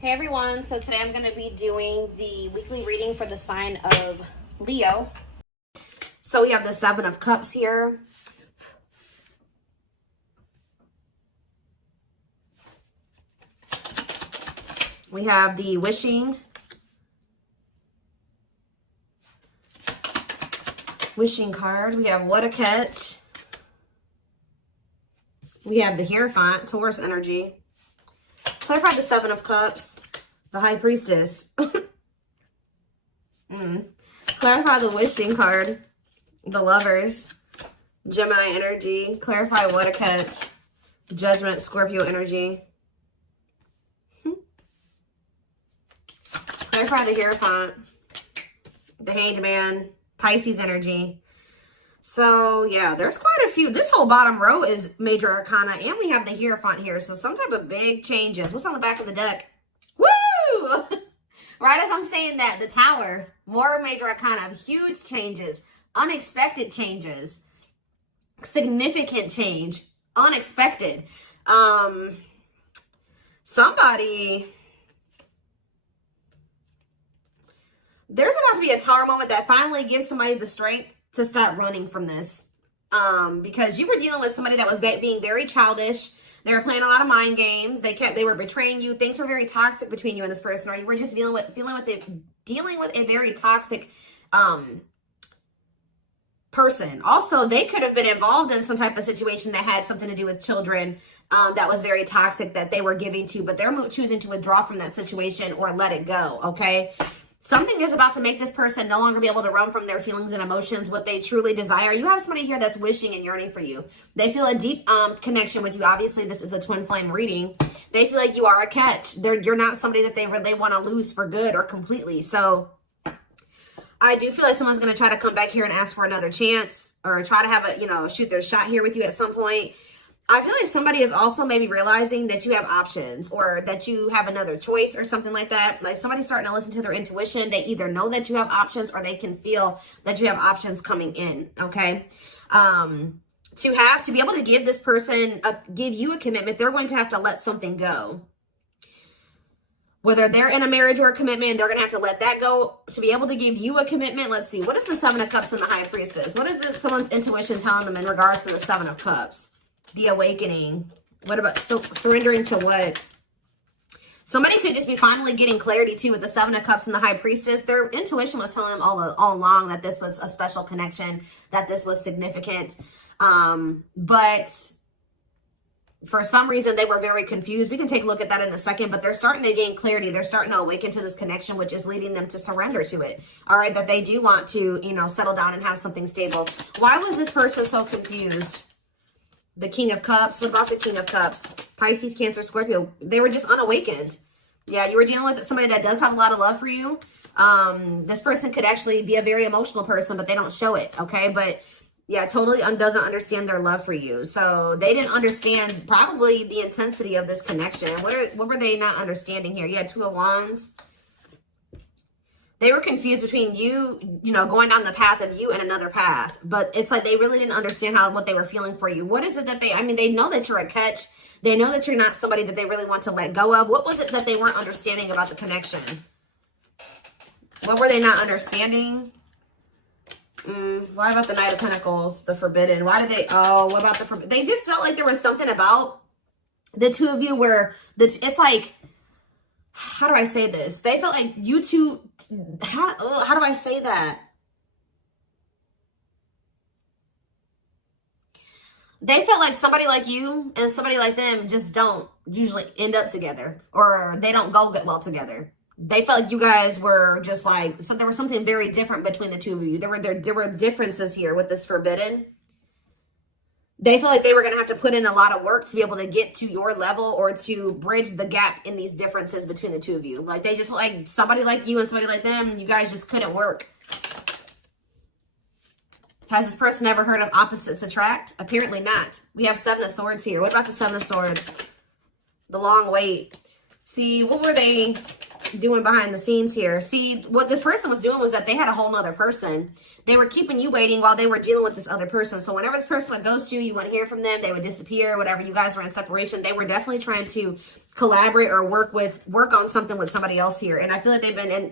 Hey everyone, so today I'm going to be doing the weekly reading for the sign of Leo. So we have the Seven of Cups here. We have the wishing card. We have what a catch. We have the Hierophant, Taurus energy. Clarify the Seven of Cups, the High Priestess. Clarify the wishing card, the Lovers, Gemini energy. Clarify what a catch, Judgment, Scorpio energy. Clarify the Hierophant, the Hanged Man, Pisces energy. So, yeah, there's quite a few. This whole bottom row is major arcana, and we have the Hierophant here. So, some type of big changes. What's on the back of the deck? Woo! Right as I'm saying that, the Tower, more major arcana, huge changes, unexpected changes, significant change, unexpected. Somebody... There's about to be a Tower moment that finally gives somebody the strength to stop running from this. Because you were dealing with somebody that was being very childish. They were playing a lot of mind games. They were betraying you. Things were very toxic between you and this person, or you were just dealing with a very toxic person. Also, they could have been involved in some type of situation that had something to do with children that was very toxic that they were giving to, but they're choosing to withdraw from that situation or let it go, okay? Something is about to make this person no longer be able to run from their feelings and emotions, what they truly desire. You have somebody here that's wishing and yearning for you. They feel a deep connection with you. Obviously, this is a twin flame reading. They feel like you are a catch. You're not somebody that they want to lose for good or completely. So I do feel like someone's going to try to come back here and ask for another chance or try to have a, shoot their shot here with you at some point. I feel like somebody is also maybe realizing that you have options or that you have another choice or something like that. Like somebody's starting to listen to their intuition. They either know that you have options or they can feel that you have options coming in, okay? To be able to give this person, give you a commitment, they're going to have to let something go. Whether they're in a marriage or a commitment, they're going to have to let that go to be able to give you a commitment. Let's see. What is the Seven of Cups and the High Priestess? What is someone's intuition telling them in regards to the Seven of Cups? The awakening. What about surrendering to what? Somebody could just be finally getting clarity too with the Seven of Cups and the High Priestess. Their intuition was telling them all along that this was a special connection, that this was significant. But for some reason, they were very confused. We can take a look at that in a second, but they're starting to gain clarity. They're starting to awaken to this connection, which is leading them to surrender to it. All right, that they do want to, settle down and have something stable. Why was this person so confused? The King of Cups. What about the King of Cups? Pisces, Cancer, Scorpio. They were just unawakened. Yeah, you were dealing with somebody that does have a lot of love for you. This person could actually be a very emotional person, but they don't show it, okay? But yeah, totally doesn't understand their love for you. So they didn't understand probably the intensity of this connection. What were they not understanding here? You had Two of Wands. They were confused between you, going down the path of you and another path. But it's like they really didn't understand what they were feeling for you. What is it that they know that you're a catch. They know that you're not somebody that they really want to let go of. What was it that they weren't understanding about the connection? What were they not understanding? What about the Knight of Pentacles, the Forbidden? What about the Forbidden? They just felt like there was something about the two of you where it's like, how do I say this? They felt like you two, how do I say that? They felt like somebody like you and somebody like them just don't usually end up together, or they don't go get well together. They felt like you guys were just like, so there was something very different between the two of you. There were differences here with this Forbidden. They feel like they were going to have to put in a lot of work to be able to get to your level or to bridge the gap in these differences between the two of you. Like they just like somebody like you and somebody like them, you guys just couldn't work. Has this person ever heard of opposites attract? Apparently not. We have Seven of Swords here. What about the Seven of Swords? The long wait. See, what were they doing behind the scenes here? See, what this person was doing was that they had a whole nother person. They were keeping you waiting while they were dealing with this other person. So whenever this person would ghost you, you wouldn't hear from them, they would disappear, whatever. You guys were in separation. They were definitely trying to collaborate or work on something with somebody else here. And I feel like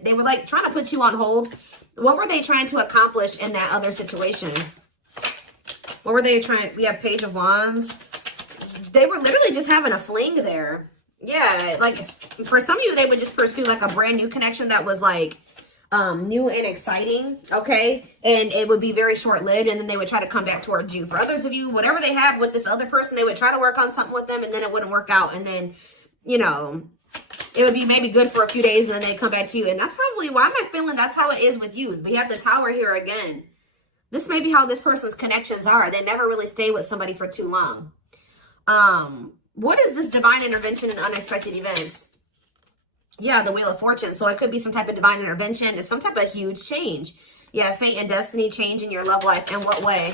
they were like trying to put you on hold. What were they trying to accomplish in that other situation? What were they trying? We have Page of Wands. They were literally just having a fling there. Yeah, like for some of you, they would just pursue like a brand new connection that was like new and exciting, okay? And it would be very short-lived, and then they would try to come back towards you. For others of you, whatever they have with this other person, they would try to work on something with them, and then it wouldn't work out. And then, you know, it would be maybe good for a few days, and then they come back to you. And that's probably why I'm feeling that's how it is with you. We have the Tower here again. This may be how this person's connections are. They never really stay with somebody for too long. What is this divine intervention and unexpected events? Yeah, the Wheel of Fortune. So it could be some type of divine intervention. It's some type of huge change. Yeah, fate and destiny change in your love life. In what way?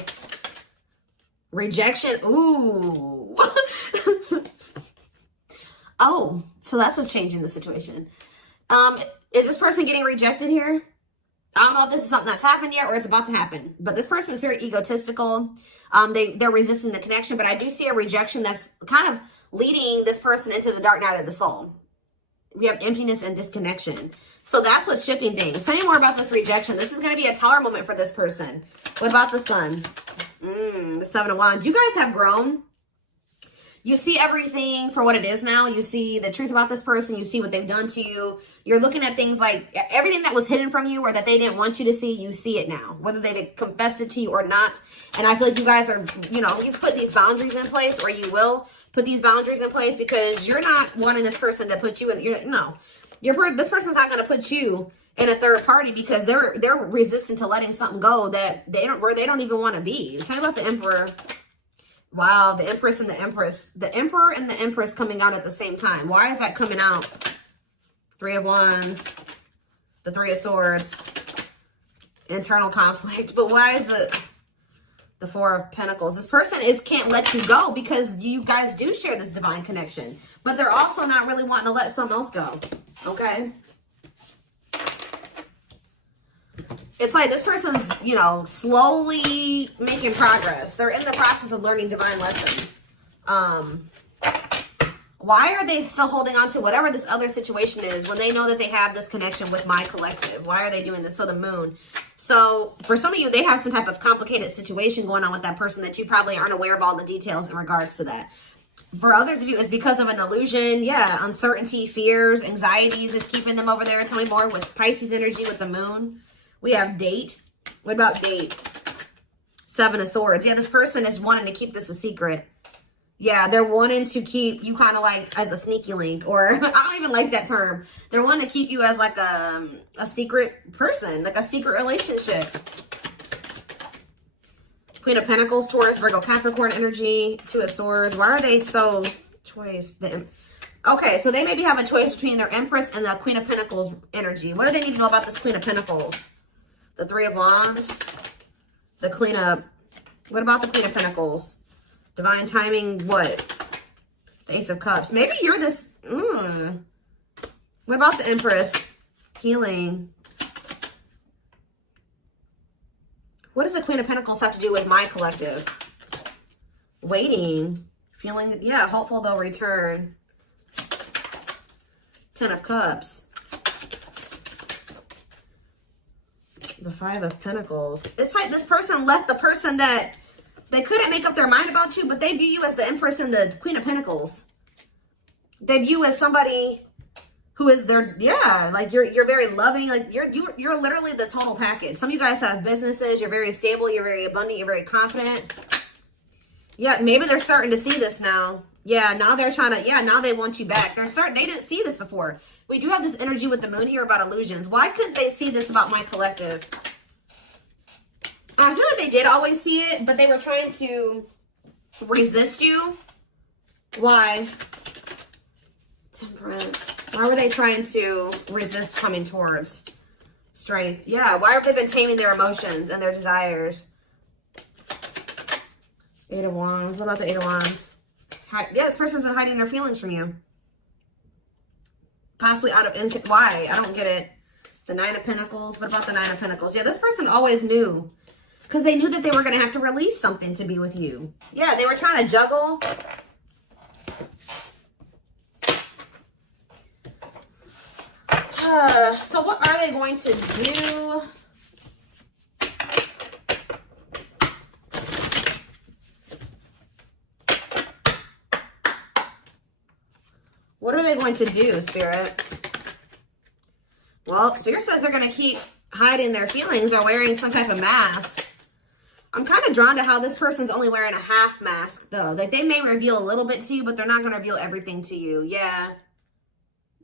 Rejection. Ooh. Oh, so that's what's changing the situation. Is this person getting rejected here? I don't know if this is something that's happened yet or it's about to happen. But this person is very egotistical. They're resisting the connection. But I do see a rejection that's kind of leading this person into the dark night of the soul. We have emptiness and disconnection. So that's what's shifting things. Tell me more about this rejection. This is going to be a Tower moment for this person. What about the Sun? The Seven of Wands. You guys have grown. You see everything for what it is now. You see the truth about this person. You see what they've done to you. You're looking at things like everything that was hidden from you or that they didn't want you to see, you see it now. Whether they've confessed it to you or not. And I feel like you guys are, you know, you've put these boundaries in place, or you will put these boundaries in place, because you're not wanting this person to put you in. This person's not going to put you in a third party because they're resistant to letting something go that they don't even want to be. Tell me about the Emperor. Wow, the Empress and the Empress. The Emperor and the Empress coming out at the same time. Why is that coming out? Three of Wands, the Three of Swords, internal conflict. But why is the Four of Pentacles? This person can't let you go because you guys do share this divine connection. But they're also not really wanting to let someone else go. Okay? It's like this person's, you know, slowly making progress. They're in the process of learning divine lessons. Why are they still holding on to whatever this other situation is when they know that they have this connection with my collective? Why are they doing this? So the Moon. So for some of you, they have some type of complicated situation going on with that person that you probably aren't aware of all the details in regards to that. For others of you, it's because of an illusion. Yeah, uncertainty, fears, anxieties is keeping them over there. Tell me more with Pisces energy with the Moon. We have Date. What about Date? Seven of Swords. Yeah, this person is wanting to keep this a secret. Yeah, they're wanting to keep you kind of like as a sneaky link, or I don't even like that term. They're wanting to keep you as like a secret person, like a secret relationship. Queen of Pentacles, Taurus, Virgo, Capricorn energy, Two of Swords. Why are they so choice? Okay, so they maybe have a choice between their Empress and the Queen of Pentacles energy. What do they need to know about this Queen of Pentacles? The Three of Wands, the Queen of... What about the Queen of Pentacles? Divine timing, what? The Ace of Cups. Maybe you're this... What about the Empress? Healing. What does the Queen of Pentacles have to do with my collective? Waiting. Feeling... Yeah, hopeful they'll return. Ten of Cups. The Five of Pentacles. It's like this person left the person that they couldn't make up their mind about you, but they view you as the Empress and the Queen of Pentacles. They view you as somebody who is their, yeah, like you're very loving, like you're literally the total package. Some of you guys have businesses, you're very stable, you're very abundant, you're very confident. Yeah, maybe they're starting to see this now. Yeah, now they're trying to, yeah, now they want you back. They didn't see this before. We do have this energy with the Moon here about illusions. Why couldn't they see this about my collective? I feel like they did always see it, but they were trying to resist you. Why? Temperance. Why were they trying to resist coming towards strength? Yeah, why have they been taming their emotions and their desires? Eight of Wands. What about the Eight of Wands? Yeah, this person's been hiding their feelings from you. Possibly out of... Why? I don't get it. The Nine of Pentacles. What about the Nine of Pentacles? Yeah, this person always knew. Because they knew that they were going to have to release something to be with you. Yeah, they were trying to juggle. So what are they going to do? What are they going to do, Spirit? Well, Spirit says they're going to keep hiding their feelings or wearing some type of mask. I'm kind of drawn to how this person's only wearing a half mask, though. Like, they may reveal a little bit to you, but they're not going to reveal everything to you. Yeah.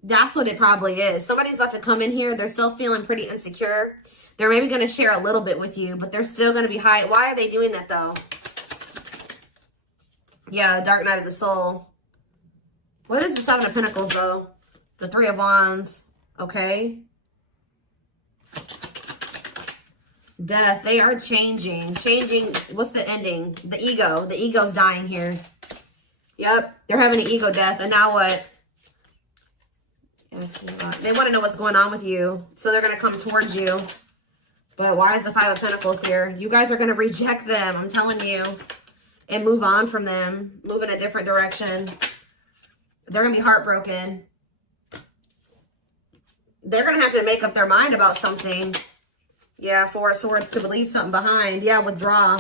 That's what it probably is. Somebody's about to come in here. They're still feeling pretty insecure. They're maybe going to share a little bit with you, but they're still going to be hiding. Why are they doing that, though? Yeah, Dark Night of the Soul. What is the Seven of Pentacles, though? The Three of Wands. Okay. Death. They are changing. Changing. What's the ending? The ego. The ego's dying here. Yep. They're having an ego death. And now what? They want to know what's going on with you. So they're going to come towards you. But why is the Five of Pentacles here? You guys are going to reject them. I'm telling you. And move on from them. Move in a different direction. They're going to be heartbroken. They're going to have to make up their mind about something. Yeah, Four of Swords, to leave something behind. Yeah, withdraw.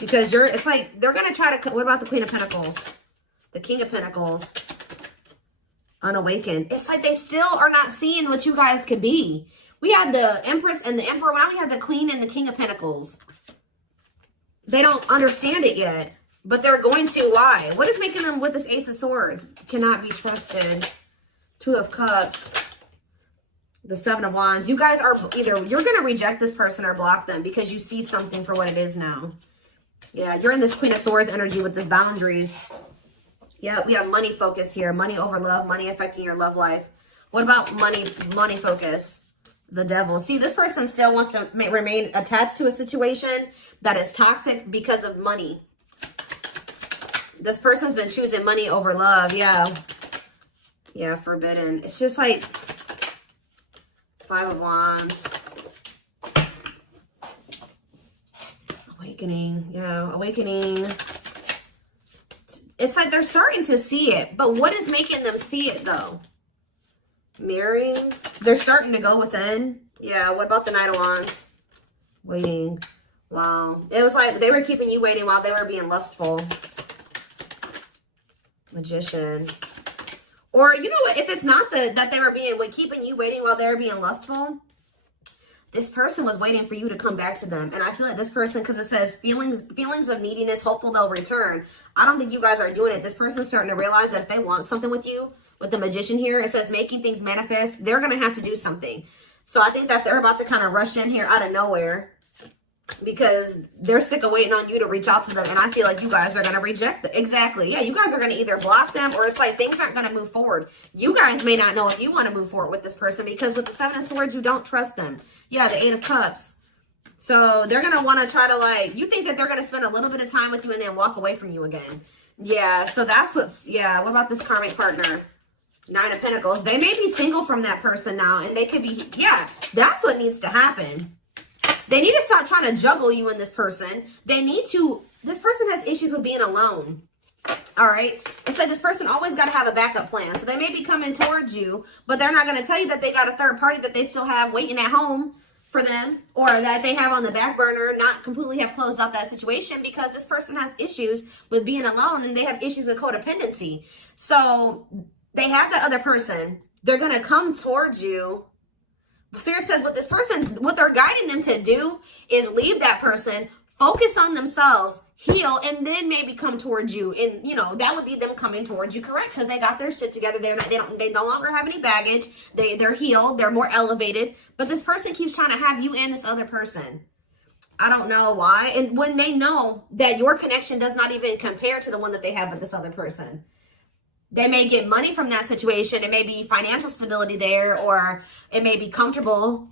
Because it's like, they're going to try to, what about the Queen of Pentacles? The King of Pentacles. Unawakened. It's like they still are not seeing what you guys could be. We had the Empress and the Emperor. Now we have the Queen and the King of Pentacles. They don't understand it yet. But they're going to. Why? What is making them with this Ace of Swords? Cannot be trusted. Two of Cups. The Seven of Wands. You guys are either, you're going to reject this person or block them because you see something for what it is now. Yeah, you're in this Queen of Swords energy with this boundaries. Yeah, we have money focus here. Money over love. Money affecting your love life. What about money focus? The Devil. See, this person still wants to remain attached to a situation that is toxic because of money. This person's been choosing money over love. Yeah. Yeah, forbidden. It's just like Five of Wands. Awakening. Yeah, awakening. It's like they're starting to see it. But what is making them see it, though? Mirroring. They're starting to go within. Yeah, what about the Knight of Wands? Waiting. Wow. It was like they were keeping you waiting while they were being lustful. Magician. Or, you know what? If it's not that they were keeping you waiting while they were being lustful, this person was waiting for you to come back to them. And I feel like this person, because it says feelings of neediness, hopeful they'll return. I don't think you guys are doing it. This person's starting to realize that if they want something with you, with the Magician here, it says making things manifest, they're going to have to do something. So I think that they're about to kind of rush in here out of nowhere because they're sick of waiting on you to reach out to them. And I feel like you guys are going to reject them. Exactly. Yeah, you guys are going to either block them or it's like things aren't going to move forward. You guys may not know if you want to move forward with this person because with the Seven of Swords, you don't trust them. Yeah, the Eight of Cups. So they're going to want to try to like, you think that they're going to spend a little bit of time with you and then walk away from you again. Yeah, so that's what's, yeah. What about this karmic partner? Nine of Pentacles. They may be single from that person now and they could be, yeah, that's what needs to happen. They need to stop trying to juggle you and this person. They need to, this person has issues with being alone. All right. It's like this person always got to have a backup plan. So they may be coming towards you, but they're not going to tell you that they got a third party that they still have waiting at home for them or that they have on the back burner, not completely have closed out that situation because this person has issues with being alone and they have issues with codependency. So they have that other person. They're going to come towards you. Spirit says what this person, what they're guiding them to do is leave that person, focus on themselves, heal, and then maybe come towards you. And, you know, that would be them coming towards you, correct? Because they got their shit together. They no longer have any baggage. They're healed. They're more elevated. But this person keeps trying to have you and this other person. I don't know why. And when they know that your connection does not even compare to the one that they have with this other person. They may get money from that situation. It may be financial stability there, or it may be comfortable.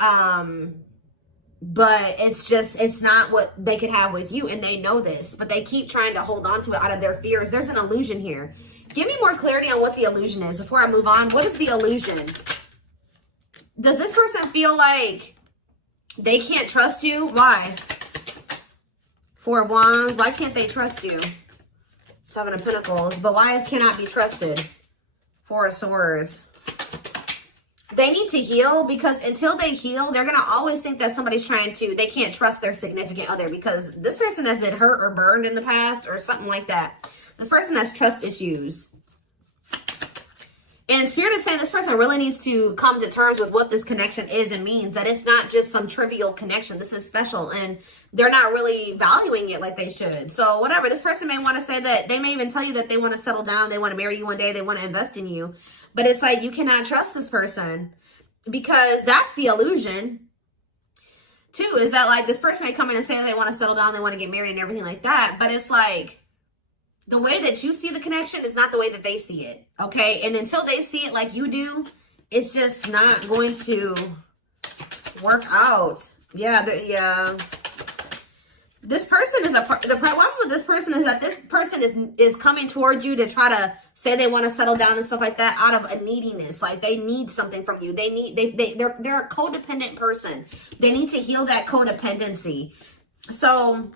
But it's not what they could have with you. And they know this, but they keep trying to hold on to it out of their fears. There's an illusion here. Give me more clarity on what the illusion is before I move on. What is the illusion? Does this person feel like they can't trust you? Why? Four of Wands. Why can't they trust you? Seven of Pentacles. But why it cannot be trusted? Four of Swords. They need to heal, because until they heal, they're going to always think that somebody's they can't trust their significant other, because this person has been hurt or burned in the past or something like that. This person has trust issues. And Spirit is saying this person really needs to come to terms with what this connection is and means, that it's not just some trivial connection. This is special, and they're not really valuing it like they should. So whatever, this person may want to say that, they may even tell you that they want to settle down, they want to marry you one day, they want to invest in you. But it's like, you cannot trust this person, because that's the illusion too, is that like this person may come in and say they want to settle down, they want to get married and everything like that. But it's like, the way that you see the connection is not the way that they see it. Okay. And until they see it like you do, it's just not going to work out. Yeah. This person is the problem with this person is that this person is coming towards you to try to say they want to settle down and stuff like that out of a neediness. Like they need something from you. They're a codependent person. They need to heal that codependency. So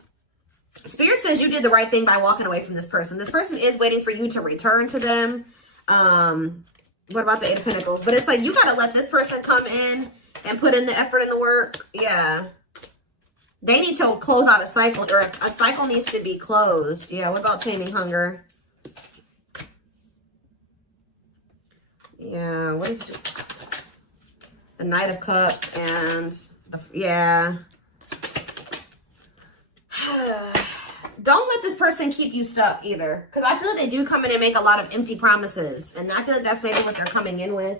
Spirit says you did the right thing by walking away from this person. This person is waiting for you to return to them. What about the Eight of Pentacles? But it's like, you got to let this person come in and put in the effort and the work. Yeah. They need to close out a cycle, or a cycle needs to be closed. Yeah, what about taming hunger? Yeah, what is it? The Knight of Cups and yeah. Don't let this person keep you stuck either, because I feel like they do come in and make a lot of empty promises, and I feel like that's maybe what they're coming in with.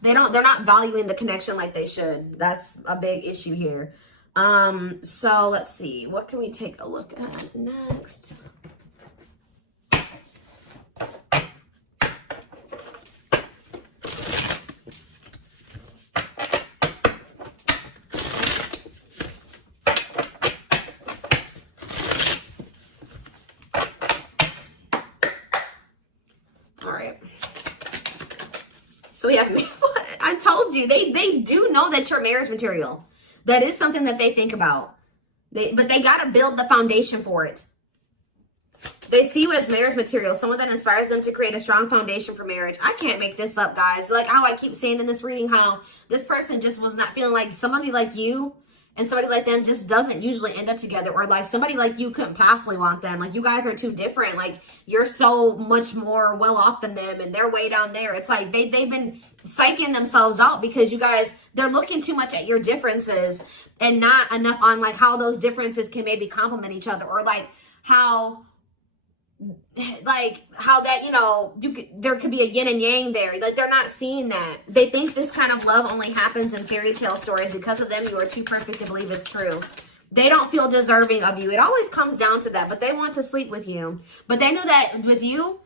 They're not valuing the connection like they should. That's a big issue here. So let's see. What can we take a look at next? All right. So we have, I told you, they do know that you're marriage material. That is something that they think about. But they got to build the foundation for it. They see you as marriage material, someone that inspires them to create a strong foundation for marriage. I can't make this up, guys. Like how I keep saying in this reading, how this person just was not feeling like somebody like you and somebody like them just doesn't usually end up together, or like somebody like you couldn't possibly want them. Like you guys are too different. Like you're so much more well off than them and they're way down there. It's like they've been psyching themselves out because you guys, they're looking too much at your differences and not enough on like how those differences can maybe complement each other, or like how that, you know, there could be a yin and yang there. Like they're not seeing that. They think this kind of love only happens in fairy tale stories. Because of them, you are too perfect to believe it's true. They don't feel deserving of you. It always comes down to that, but they want to sleep with you. But they know that with you,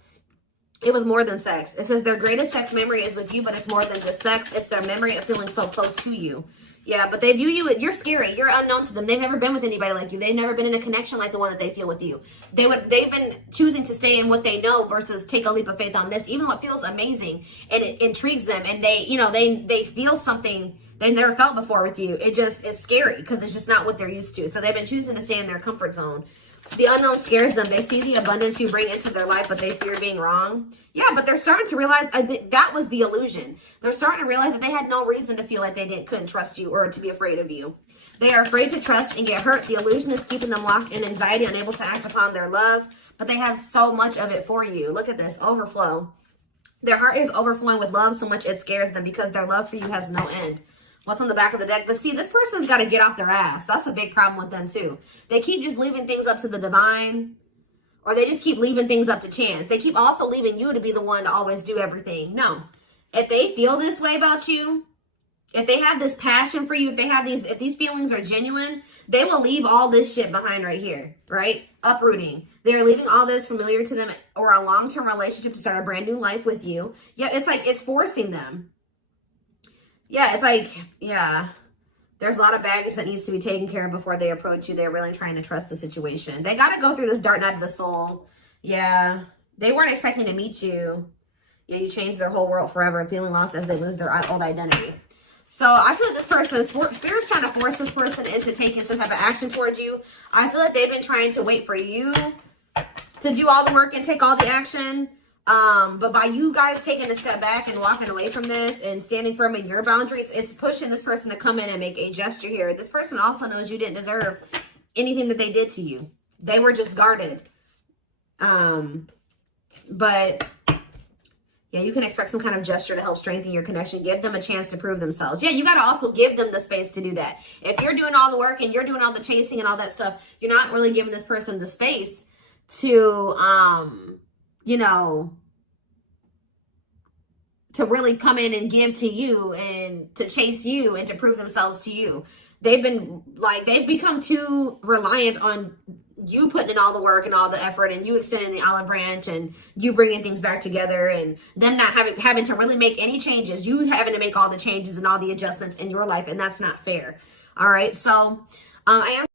it was more than sex. It says their greatest sex memory is with you, but it's more than just sex. It's their memory of feeling so close to you. Yeah, but they view you, you're scary. You're unknown to them. They've never been with anybody like you. They've never been in a connection like the one that they feel with you. They've been choosing to stay in what they know versus take a leap of faith on this, even though it feels amazing and it intrigues them. And they, you know, they feel something they never felt before with you. It just is scary because it's just not what they're used to. So they've been choosing to stay in their comfort zone. The unknown scares them. They see the abundance you bring into their life, but they fear being wrong. Yeah, but they're starting to realize that was the illusion. They're starting to realize that they had no reason to feel like they couldn't trust you or to be afraid of you. They are afraid to trust and get hurt. The illusion is keeping them locked in anxiety, unable to act upon their love, but they have so much of it for you. Look at this, overflow. Their heart is overflowing with love so much it scares them because their love for you has no end. What's on the back of the deck? But see, this person's got to get off their ass. That's a big problem with them too. They keep just leaving things up to the divine, or they just keep leaving things up to chance. They keep also leaving you to be the one to always do everything. No. If they feel this way about you, if they have this passion for you, if these feelings are genuine, they will leave all this shit behind right here, right? Uprooting. They're leaving all this familiar to them or a long-term relationship to start a brand new life with you. Yeah, it's like it's forcing them. Yeah, it's like, yeah, there's a lot of baggage that needs to be taken care of before they approach you. They're really trying to trust the situation. They got to go through this dark night of the soul. Yeah, they weren't expecting to meet you. Yeah, you changed their whole world forever, feeling lost as they lose their old identity. So I feel like this person, Spirit's trying to force this person into taking some type of action towards you. I feel like they've been trying to wait for you to do all the work and take all the action. But by you guys taking a step back and walking away from this and standing firm in your boundaries, it's pushing this person to come in and make a gesture here. This person also knows you didn't deserve anything that they did to you. They were just guarded. But yeah, you can expect some kind of gesture to help strengthen your connection. Give them a chance to prove themselves. Yeah, you got to also give them the space to do that. If you're doing all the work and you're doing all the chasing and all that stuff, you're not really giving this person the space to, you know, to really come in and give to you and to chase you and to prove themselves to you. They've become too reliant on you putting in all the work and all the effort and you extending the olive branch and you bringing things back together and them not having to really make any changes. You having to make all the changes and all the adjustments in your life, and that's not fair. All right. So I am